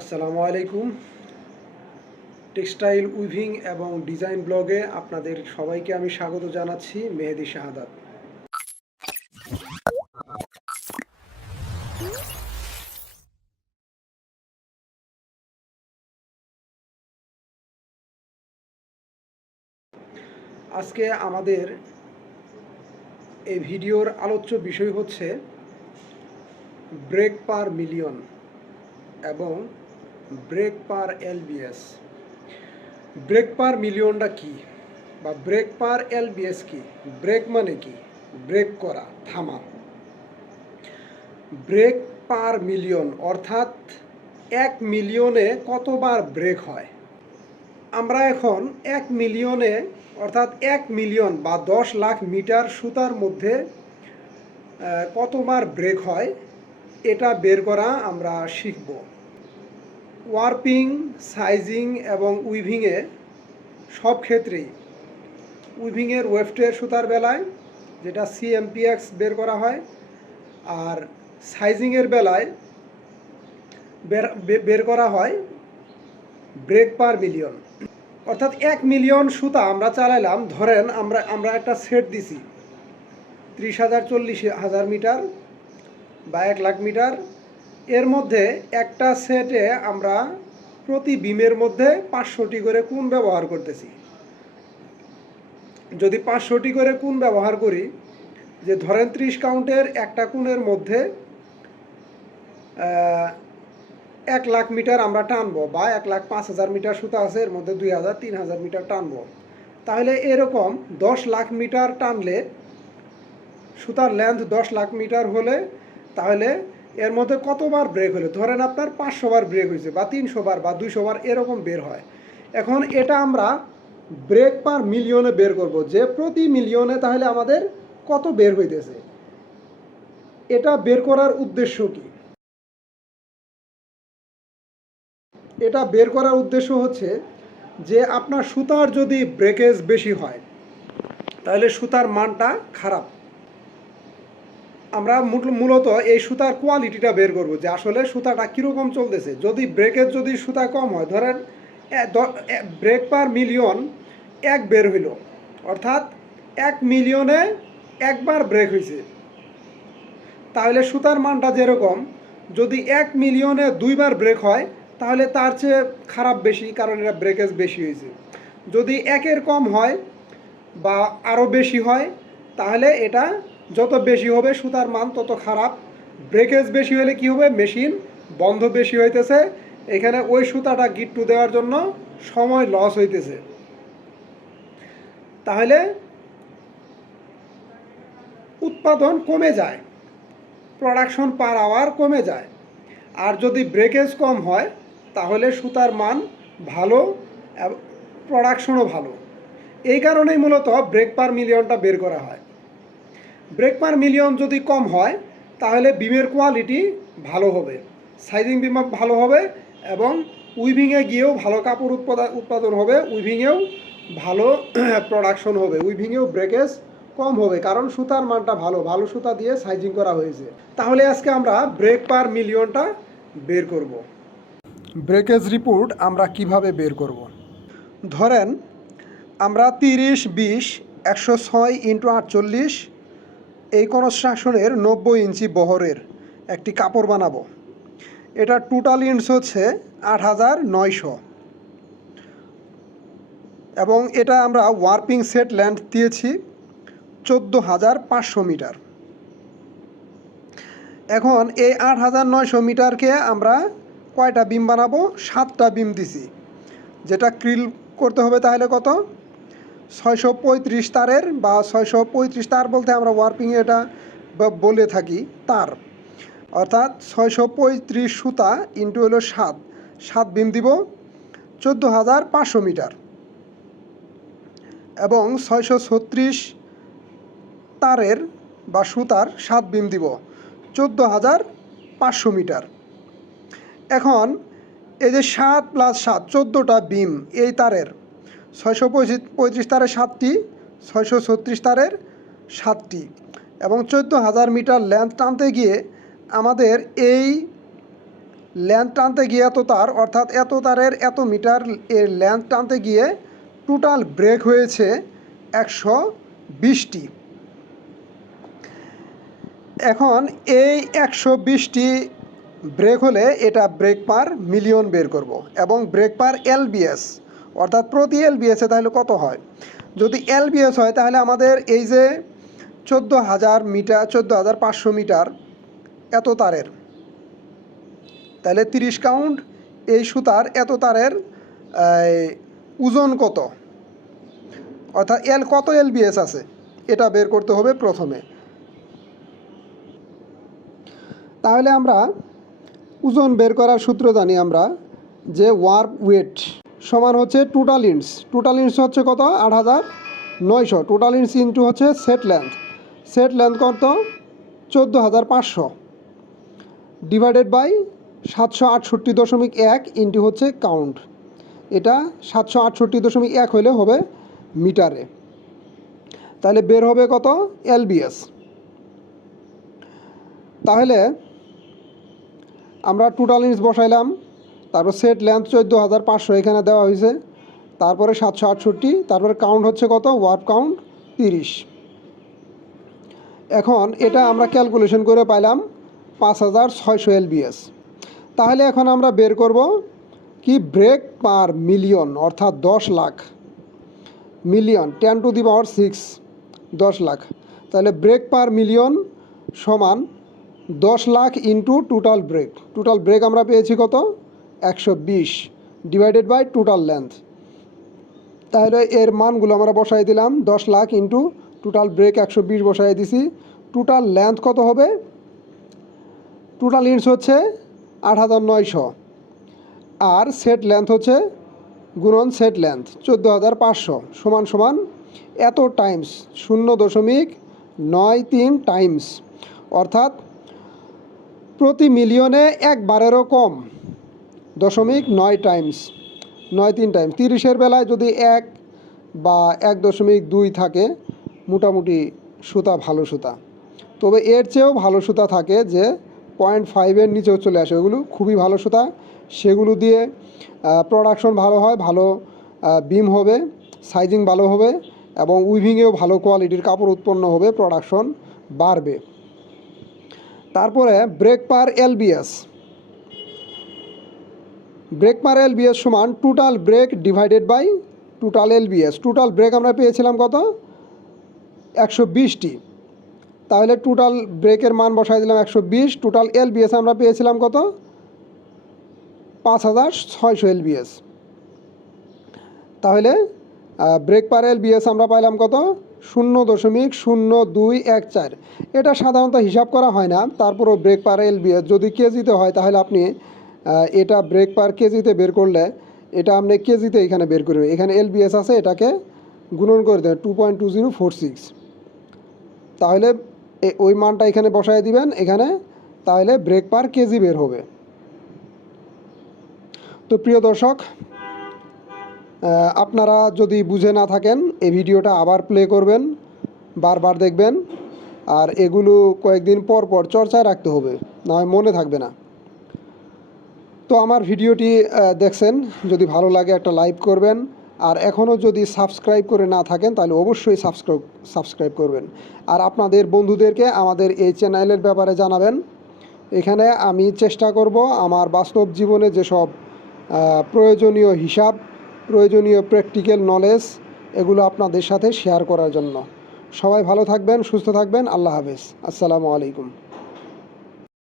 আসসালামু আলাইকুম। Textile weaving এবং ডিজাইন ব্লগে আপনাদের সবাইকে আমি স্বাগত জানাচ্ছি। মেহেদি শাহাদাত। আজকে আমাদের এই ভিডিওর আলোচ্য বিষয় হচ্ছে ব্রেক পার মিলিয়ন এবং ব্রেক পার এলবিএস। ব্রেক পার মিলিয়নটা কি বা ব্রেক পার এলবিএস কি? ব্রেক মানে কি? ব্রেক করা, থামা। ব্রেক পার মিলিয়ন অর্থাৎ 1 মিলিয়নে কতবার ব্রেক হয়। আমরা এখন 1 মিলিয়নে অর্থাৎ 1 মিলিয়ন বা 10 লাখ মিটার সুতার মধ্যে কতবার ব্রেক হয় এটা বের করা আমরা শিখব। ওয়ার্পিং, সাইজিং এবং উইভিংয়ে সব ক্ষেত্রেই উইভিংয়ের ওয়েফটের সুতার বেলায় যেটা সিএমপিএক্স বের করা হয়, আর সাইজিংয়ের বেলায় বের করা হয় ব্রেক পার মিলিয়ন। অর্থাৎ 1 মিলিয়ন সুতা আমরা চালাইলাম, ধরেন আমরা একটা সেট দিছি 30,000 40,000 মিটার বা 1 লাখ মিটার। এর মধ্যে একটা সেটে আমরা প্রতি বিমের মধ্যে 500টি করে কোণ ব্যবহার করতেছি। যদি 500টি করে কোণ ব্যবহার করি, যে ধরেন 30 কাউন্টের একটা কোণের মধ্যে 1 লাখ মিটার আমরা টানবো, বা 1,05,000 মিটার সুতা আছে, এর মধ্যে 2,000 3,000 মিটার টানবো, তাহলে এরকম 10 লাখ মিটার টানলে, সুতার লেন্থ 10 লাখ মিটার হলে, তাহলে এর মধ্যে কতবার ব্রেক হলো? ধরেন আপনার 500 বার ব্রেক হয়েছে, বা 300 বার বা 200 বার এরকম বের হয়। এখন এটা আমরা ব্রেক পার মিলিয়নে বের করব, যে প্রতি মিলিয়নে তাহলে আমাদের কত বের হইতেছে। এটা বের করার উদ্দেশ্য কি? এটা বের করার উদ্দেশ্য হচ্ছে যে আপনার সুতার যদি ব্রেকেজ বেশি হয় তাহলে সুতার মানটা খারাপ। আমরা মূলত এই সুতার কোয়ালিটিটা বের করব, যে আসলে সুতাটা কীরকম চলতেছে। যদি ব্রেকেজ যদি সুতা কম হয়, ধরেন ব্রেক পার মিলিয়ন 1 বের হইল, অর্থাৎ 1 মিলিয়নে একবার ব্রেক হয়েছে, তাহলে সুতার মানটা যেরকম, যদি 1 মিলিয়নে 2বার ব্রেক হয় তাহলে তার চেয়ে খারাপ বেশি, কারণ এটা ব্রেকেজ বেশি হয়েছে। যদি 1-এর কম হয় বা আরও বেশি হয়, তাহলে এটা যত বেশি হবে সুতার মান তত খারাপ। ব্রেকেজ বেশি হলে কি হবে? মেশিন বন্ধ বেশি হইতেছে, এখানে ওই সুতাটা গিট্টু দেওয়ার জন্য সময় লস হইতেছে, তাহলে উৎপাদন কমে যায়, প্রোডাকশন পার আওয়ার কমে যায়। আর যদি ব্রেকেজ কম হয় তাহলে সুতার মান ভালো, প্রোডাকশনও ভালো। এই কারণেই মূলত ব্রেক পার মিলিয়নটা বের করা হয়। ব্রেক পার মিলিয়ন যদি কম হয় তাহলে বিমের কোয়ালিটি ভালো হবে, সাইজিং বিম ভালো হবে, এবং উইভিংয়ে গিয়েও ভালো কাপড় উৎপাদন হবে, উইভিংয়েও ভালো প্রোডাকশন হবে, উইভিংয়েও ব্রেকেজ কম হবে, কারণ সুতার মানটা ভালো, ভালো সুতা দিয়ে সাইজিং করা হয়েছে। তাহলে আজকে আমরা ব্রেক পার মিলিয়নটা বের করব। ব্রেকেজ রিপোর্ট আমরা কিভাবে বের করব? ধরেন আমরা 30, 20, 106 × 48 এই কনস্ট্রাকশনের 90 ইঞ্চি বহরের একটি কাপড় বানাবো। এটা টোটাল ইঞ্চ হচ্ছে 8,900, এবং এটা আমরা ওয়ার্পিং সেট লেন্থ দিয়েছি 14,500 মিটার। এখন এই 8,900 মিটারকে আমরা কয়টা বিম বানাবো? 7টা বিম দিছি, যেটা ক্রিল করতে হবে। তাহলে কত? 635 তারের, বা 635 তার বলতে আমরা ওয়ার্পিংয়ে এটা বলে থাকি তার, অর্থাৎ 635 সুতা ইন্টু হলো 7 বিম দিব 14,500 মিটার, এবং 636 তারের বা সুতার 7 বিম দিব 14,500 মিটার। এখন এই যে 7 + 7 14টা বিম এই তারের, 635 তারের 7টি, 636 তারের 7টি, এবং 14,000 মিটার লেন্থ টানতে গিয়ে আমাদের এই লেন্থ টানতে গিয়ে এত তার, অর্থাৎ এত তারের এত মিটার এর লেন্থ টানতে গিয়ে টোটাল ব্রেক হয়েছে 120টি। এখন এই 120টি ব্রেক হলে এটা ব্রেক পার মিলিয়ন বের করব, এবং ব্রেক পার এলবিএস অর্থাৎ প্রতি এলবিএসে তাহলে কত হয়। যদি এলবিএস হয় তাহলে আমাদের এই যে 14,000 মিটার 14,500 মিটার এত তারের, তাহলে 30 কাউন্ট এই সুতার এত তারের ওজন কত, অর্থাৎ কত এলবিএস আছে এটা বের করতে হবে প্রথমে। তাহলে আমরা ওজন বের করার সূত্র জানি আমরা, যে ওয়ার্প ওয়েট সমান হচ্ছে টোটাল ইঞ্চ। টোটাল ইঞ্চ হচ্ছে কত, 8,900। টোটাল ইঞ্চ ইন্টু হচ্ছে সেট লেন্থ। সেট লেন্থ কত, 14,500 ডিভাইডেড বাই 768.1 ইন্টু হচ্ছে কাউন্ট। এটা 768.1 হলে হবে মিটারে। তাহলে বের হবে কত, এলবিএস। তাহলে আমরা টোটাল ইঞ্চ বসাইলাম, তারপর সেট লেন্থ 14,500 এখানে দেওয়া হয়েছে, তারপরে 768, তারপরে কাউন্ট হচ্ছে কত, ওয়ার্প কাউন্ট 30। এখন এটা আমরা ক্যালকুলেশন করে পাইলাম 5,600 এলবিএস। তাহলে এখন আমরা বের করব কি ব্রেক পার মিলিয়ন, অর্থাৎ 10 লাখ মিলিয়ন 10⁶, 10 লাখ। তাহলে ব্রেক পার মিলিয়ন সমান 10 lakh into total break. Total break আমরা পেয়েছি কত, 120 ডিভাইডেড বাই টোটাল লেন্থ। তাহলে এর মানগুলো আমরা বসাই দিলাম, 10 লাখ ইন্টু টোটাল ব্রেক 120 বসাই দিছি। টোটাল লেন্থ কত হবে, টোটাল ইঞ্চ হচ্ছে 8,900, আর সেট লেন্থ হচ্ছে গুণন সেট লেন্থ 14,500 সমান সমান এত টাইমস 0.93 টাইমস, অর্থাৎ প্রতি মিলিয়নে একবারেরও কম 0.9 টাইমস, 93 টাইমস। 30-এর বেলায় যদি 1 বা 1.2 থাকে মোটামুটি সুতা ভালো সুতা, তবে এর চেয়েও ভালো সুতা থাকে যে 0.5-এর নিচেও চলে আসে, ওগুলো খুবই ভালো সুতা। সেগুলো দিয়ে প্রোডাকশন ভালো হয়, ভালো বিম হবে, সাইজিং ভালো হবে, এবং উইভিংয়েও ভালো কোয়ালিটির কাপড় উৎপন্ন হবে, প্রোডাকশন বাড়বে। তারপরে break per LBS. Break per LBS সমান total break divided by total LBS. Total break আমরা পেয়েছিলাম কত, 120টি। তাহলে টোটাল ব্রেকের মান বসাই দিলাম 120। টোটাল এলবিএস আমরা পেয়েছিলাম কত, 5,600 এলবিএস। তাহলে ব্রেক পার এলবিএস আমরা পাইলাম কত, 0.0214। এটা সাধারণত হিসাব করা হয় না, তারপরও ব্রেক পার এলবিএস যদি কেজিতে হয় তাহলে আপনি এটা ব্রেক পার কেজিতে বের করলে এটা আপনি কেজিতে এখানে বের করবেন। এখানে এলবিএস আছে, এটাকে গুণন করে দেবেন 2.2046, তাহলে ওই মানটা এখানে বসায় দিবেন এখানে, তাহলে ব্রেক পার কেজি বের হবে। তো প্রিয় দর্শক, আপনারা যদি বুঝে না থাকেন এই ভিডিওটা আবার প্লে করবেন, বারবার দেখবেন, আর এগুলো কয়েকদিন পর পর চর্চায় রাখতে হবে, না হয় মনে থাকবে না। তো আমার ভিডিওটি দেখছেন, যদি ভালো লাগে একটা লাইক করবেন, আর এখনও যদি সাবস্ক্রাইব করে না থাকেন তাহলে অবশ্যই সাবস্ক্রাইব করবেন, আর আপনাদের বন্ধুদেরকে আমাদের এই চ্যানেলের ব্যাপারে জানাবেন। এখানে আমি চেষ্টা করব আমার বাস্তব জীবনে যেসব প্রয়োজনীয় হিসাব, প্রয়োজনীয় প্র্যাকটিক্যাল নলেজ, এগুলো আপনাদের সাথে শেয়ার করার জন্য। সবাই ভালো থাকবেন, সুস্থ থাকবেন। আল্লাহ হাফেজ, আসসালামু আলাইকুম।